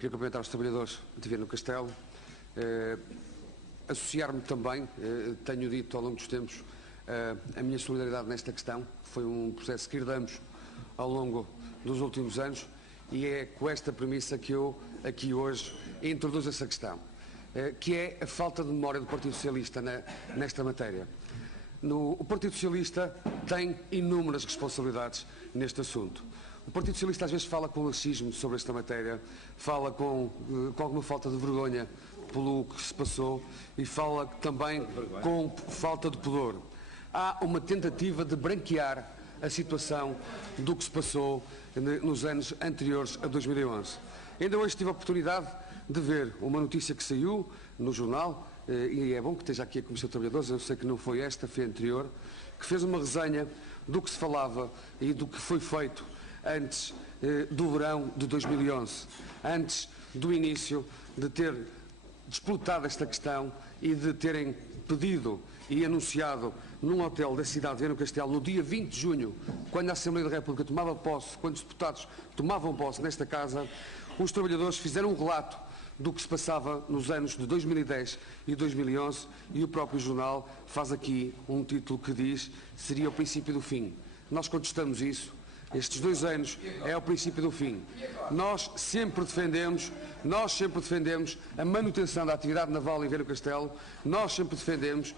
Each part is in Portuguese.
Queria cumprimentar os trabalhadores de Viana do Castelo. Associar-me também, tenho dito ao longo dos tempos, a minha solidariedade nesta questão. Foi um processo que herdamos ao longo dos últimos anos e é com esta premissa que eu aqui hoje introduzo essa questão, que é a falta de memória do Partido Socialista nesta matéria. O Partido Socialista tem inúmeras responsabilidades neste assunto. O Partido Socialista às vezes fala com laxismo sobre esta matéria, fala com alguma falta de vergonha pelo que se passou e fala também com falta de pudor. Há uma tentativa de branquear a situação do que se passou nos anos anteriores a 2011. Ainda hoje tive a oportunidade de ver uma notícia que saiu no jornal, e é bom que esteja aqui a Comissão de Trabalhadores, eu sei que não foi esta, foi a anterior, que fez uma resenha do que se falava e do que foi feito antes do verão de 2011, antes do início de ter disputado esta questão e de terem pedido e anunciado num hotel da cidade de Viana do Castelo, no dia 20 de junho, quando a Assembleia da República tomava posse, quando os deputados tomavam posse nesta casa, os trabalhadores fizeram um relato do que se passava nos anos de 2010 e 2011 e o próprio jornal faz aqui um título que diz seria o princípio do fim. Nós contestamos isso. Estes 2 anos é o princípio do fim. Nós sempre defendemos a manutenção da atividade naval em Viana do Castelo, nós sempre defendemos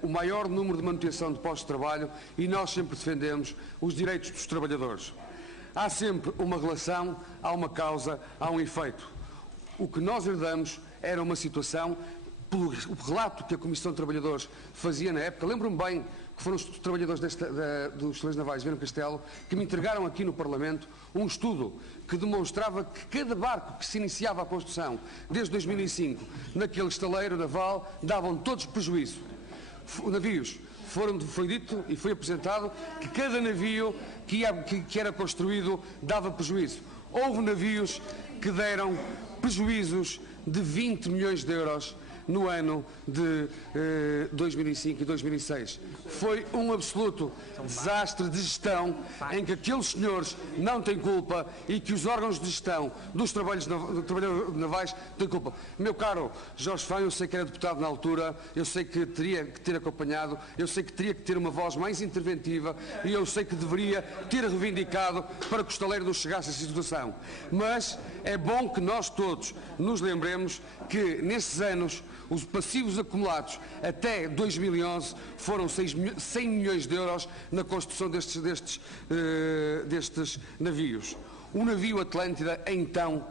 o maior número de manutenção de postos de trabalho e nós sempre defendemos os direitos dos trabalhadores. Há sempre uma relação, há uma causa, há um efeito. O que nós herdamos era uma situação, pelo relato que a Comissão de Trabalhadores fazia na época, lembro-me bem que foram os trabalhadores dos Estaleiros Navais de Viana do Castelo que me entregaram aqui no Parlamento um estudo que demonstrava que cada barco que se iniciava a construção desde 2005 naquele estaleiro naval davam todos prejuízo. Navios, foi dito e foi apresentado que cada navio que era construído dava prejuízo. Houve navios que deram prejuízos de 20 milhões de euros no ano de 2005 e 2006. Foi um absoluto desastre de gestão em que aqueles senhores não têm culpa e que os órgãos de gestão dos trabalhadores navais têm culpa. Meu caro Jorge Fão, eu sei que era deputado na altura, eu sei que teria que ter acompanhado, eu sei que teria que ter uma voz mais interventiva e eu sei que deveria ter reivindicado para que o estaleiro não chegasse a essa situação. Mas é bom que nós todos nos lembremos que nesses anos os passivos acumulados até 2011 foram 100 milhões de euros na construção destes navios. O navio Atlântida, então,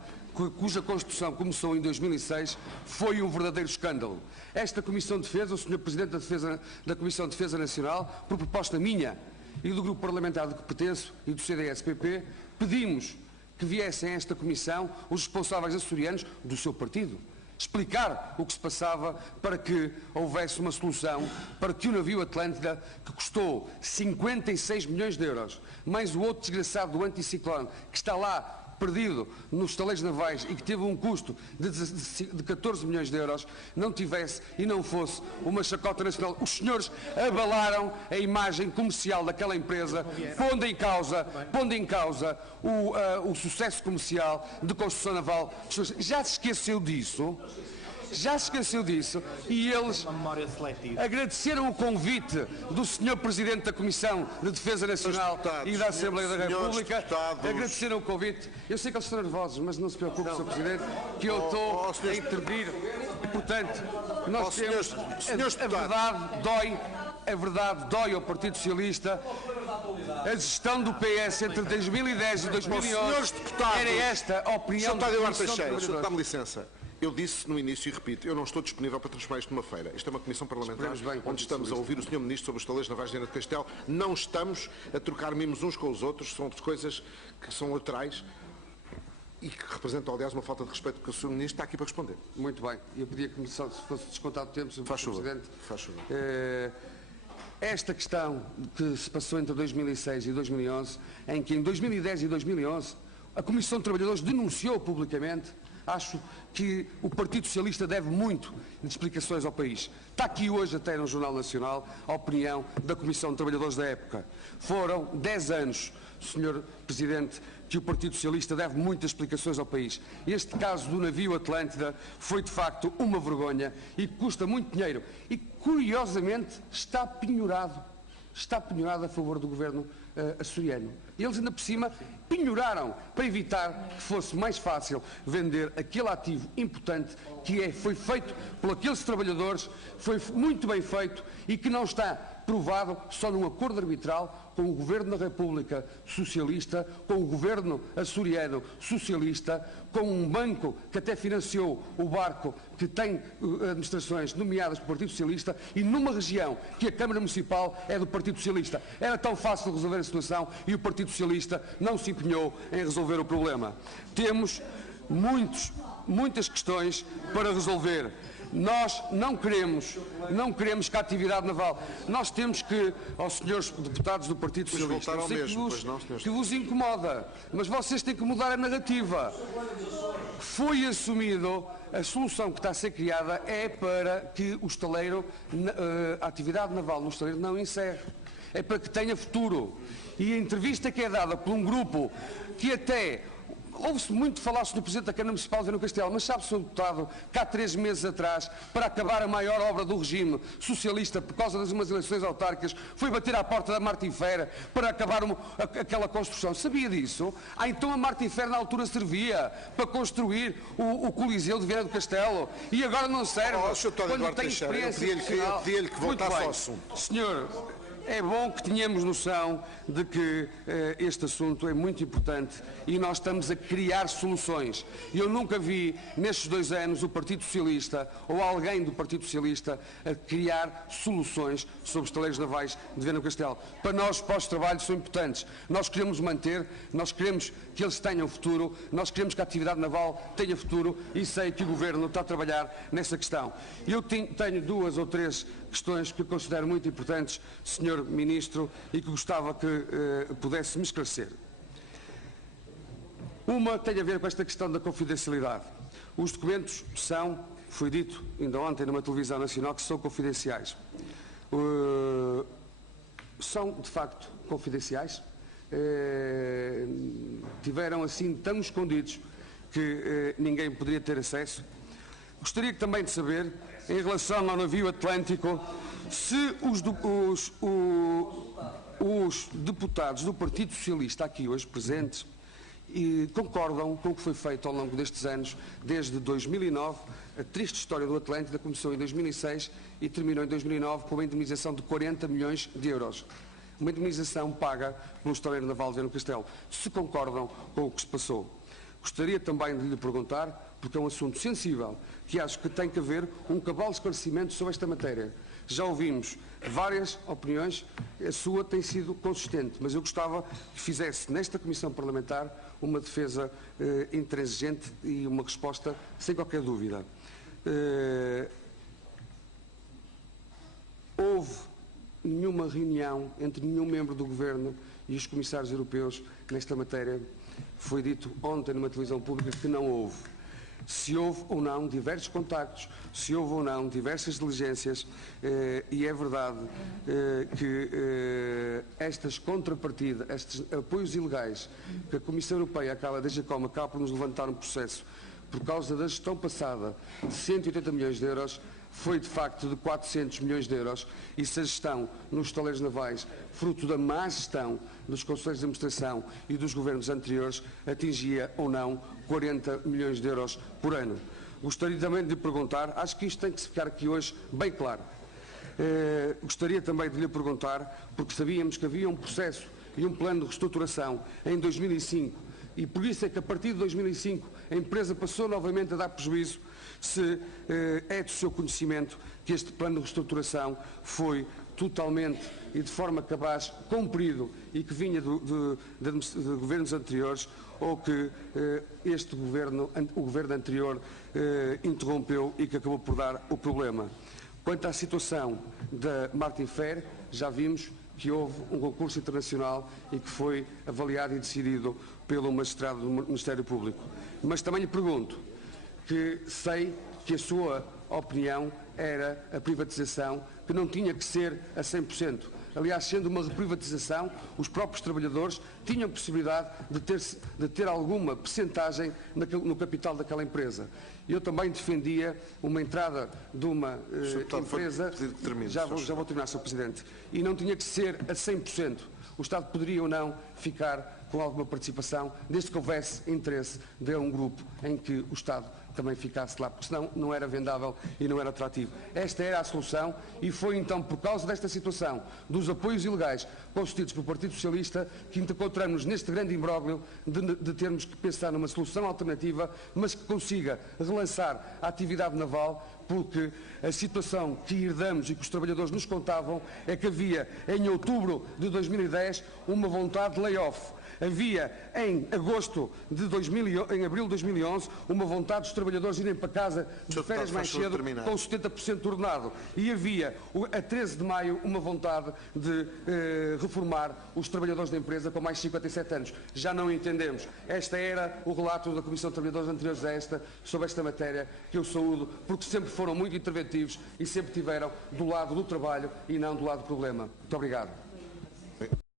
cuja construção começou em 2006, foi um verdadeiro escândalo. Esta Comissão de Defesa, o Sr. Presidente da Comissão de Defesa Nacional, por proposta minha e do grupo parlamentar de que pertenço e do CDS-PP, pedimos que viessem a esta Comissão os responsáveis açorianos do seu partido explicar o que se passava para que houvesse uma solução, para que o navio Atlântida, que custou 56 milhões de euros, mais o outro desgraçado do anticiclone, que está lá perdido nos estaleiros navais e que teve um custo de 14 milhões de euros, não tivesse e não fosse uma chacota nacional. Os senhores abalaram a imagem comercial daquela empresa, pondo em causa o sucesso comercial de construção naval. Já se esqueceu disso? E eles agradeceram o convite do Sr. Presidente da Comissão de Defesa Nacional e da Assembleia da República, agradeceram o convite. Eu sei que eles estão nervosos, mas não se preocupe, Sr. Presidente, que eu estou a intervir. E, portanto, nós temos a verdade dói ao Partido Socialista. A gestão do PS entre 2010 e 2011 era esta a opinião da Comissão de Trabalhadores. Dá-me licença. Eu disse no início e repito, eu não estou disponível para transformar isto numa feira. Isto é uma comissão parlamentar onde estamos a ouvir o Sr. Ministro sobre os estaleiros navais de Viana do Castelo. Não estamos a trocar mimos uns com os outros, são coisas que são laterais e que representam, aliás, uma falta de respeito porque o Sr. Ministro está aqui para responder. Muito bem. Eu pedia que se fosse descontado o tempo, Sr. Presidente. Faz favor. Esta questão que se passou entre 2006 e 2011, em que em 2010 e 2011 a Comissão de Trabalhadores denunciou publicamente. Acho que o Partido Socialista deve muito de explicações ao país. Está aqui hoje até no Jornal Nacional a opinião da Comissão de Trabalhadores da época. Foram 10 anos, Sr. Presidente, que o Partido Socialista deve muitas explicações ao país. Este caso do navio Atlântida foi de facto uma vergonha e custa muito dinheiro e, curiosamente, está penhorado a favor do governo açoriano. Eles ainda por cima penhoraram para evitar que fosse mais fácil vender aquele ativo importante que foi feito por aqueles trabalhadores, foi muito bem feito e que não está provado só num acordo arbitral com o Governo da República Socialista, com o Governo açoriano socialista, com um banco que até financiou o barco que tem administrações nomeadas pelo Partido Socialista e numa região que a Câmara Municipal é do Partido Socialista. Era tão fácil de resolver a situação e o Partido Socialista não se empenhou em resolver o problema. Temos muitas questões para resolver. Nós não queremos que a atividade naval. Nós temos que, aos senhores deputados do Partido Socialista, eu sei que vos incomoda, mas vocês têm que mudar a narrativa. Foi assumido, a solução que está a ser criada é para que o estaleiro, a atividade naval no estaleiro não encerre. É para que tenha futuro. E a entrevista que é dada por um grupo que até... Ouve-se muito falar-se do Presidente da Câmara Municipal de Viana do Castelo, mas sabe, Sr. Deputado, que há 3 meses atrás, para acabar a maior obra do regime socialista, por causa das umas eleições autárquicas, foi bater à porta da Martim Fera para acabar aquela construção. Sabia disso? Então a Martim Fera na altura servia para construir o Coliseu de Viana do Castelo e agora não serve. Sr. Eduardo Teixeira, eu pedia-lhe que voltasse ao assunto. Senhor, é bom que tenhamos noção de que este assunto é muito importante e nós estamos a criar soluções. Eu nunca vi, nestes 2 anos, o Partido Socialista ou alguém do Partido Socialista a criar soluções sobre os estaleiros navais de Viana do Castelo. Para nós, os postos de trabalho são importantes. Nós queremos manter, nós queremos que eles tenham futuro, nós queremos que a atividade naval tenha futuro e sei que o Governo está a trabalhar nessa questão. Eu tenho 2 ou 3 questões que eu considero muito importantes, Sr. Ministro, e que gostava que pudesse me esclarecer. Uma tem a ver com esta questão da confidencialidade. Os documentos foi dito ainda ontem numa televisão nacional, que são confidenciais. São, de facto, confidenciais. Tiveram assim tão escondidos que ninguém poderia ter acesso. Gostaria também de saber, em relação ao navio Atlântico, se os deputados do Partido Socialista aqui hoje presentes concordam com o que foi feito ao longo destes anos, desde 2009, a triste história do Atlântida começou em 2006 e terminou em 2009 com uma indemnização de 40 milhões de euros. Uma indemnização paga pelo estaleiro naval de Viana do Castelo. Se concordam com o que se passou. Gostaria também de lhe perguntar, porque é um assunto sensível, que acho que tem que haver um cabal de esclarecimento sobre esta matéria. Já ouvimos várias opiniões, a sua tem sido consistente, mas eu gostava que fizesse nesta Comissão Parlamentar uma defesa intransigente e uma resposta sem qualquer dúvida. Houve nenhuma reunião entre nenhum membro do Governo e os comissários europeus nesta matéria. Foi dito ontem numa televisão pública que não houve. Se houve ou não diversos contactos, se houve ou não diversas diligências, e é verdade que estas contrapartidas, estes apoios ilegais que a Comissão Europeia, a DGCOM, acaba por nos levantar um processo por causa da gestão passada de 180 milhões de euros, foi de facto de 400 milhões de euros, e se a gestão nos estaleiros navais, fruto da má gestão dos conselhos de administração e dos governos anteriores, atingia ou não 40 milhões de euros por ano. Gostaria também de lhe perguntar, acho que isto tem que ficar aqui hoje bem claro, gostaria também de lhe perguntar, porque sabíamos que havia um processo e um plano de reestruturação em 2005, e por isso é que a partir de 2005 a empresa passou novamente a dar prejuízo, se é do seu conhecimento que este plano de reestruturação foi totalmente e de forma capaz cumprido e que vinha de governos anteriores, ou que o governo anterior interrompeu e que acabou por dar o problema. Quanto à situação da Martim Fera, já vimos que houve um concurso internacional e que foi avaliado e decidido pelo magistrado do Ministério Público. Mas também lhe pergunto, que sei que a sua opinião era a privatização, que não tinha que ser a 100%. Aliás, sendo uma reprivatização, os próprios trabalhadores tinham possibilidade de ter alguma percentagem no capital daquela empresa. Eu também defendia uma entrada de uma empresa... Já vou terminar, Sr. Presidente. E não tinha que ser a 100%. O Estado poderia ou não ficar com alguma participação, desde que houvesse interesse de um grupo em que o Estado também ficasse lá, porque senão não era vendável e não era atrativo. Esta era a solução e foi então por causa desta situação, dos apoios ilegais concedidos pelo Partido Socialista, que encontramos neste grande imbróglio de termos que pensar numa solução alternativa, mas que consiga relançar a atividade naval, porque a situação que herdamos e que os trabalhadores nos contavam é que havia, em outubro de 2010, uma vontade de layoff. Havia, em abril de 2011, uma vontade dos trabalhadores irem para casa de férias mais cedo com 70% de ordenado. E havia, a 13 de maio, uma vontade de reformar os trabalhadores da empresa com mais de 57 anos. Já não entendemos. Este era o relato da Comissão de Trabalhadores anteriores a esta, sobre esta matéria, que eu saúdo, porque sempre foram muito interventivos e sempre estiveram do lado do trabalho e não do lado do problema. Muito obrigado.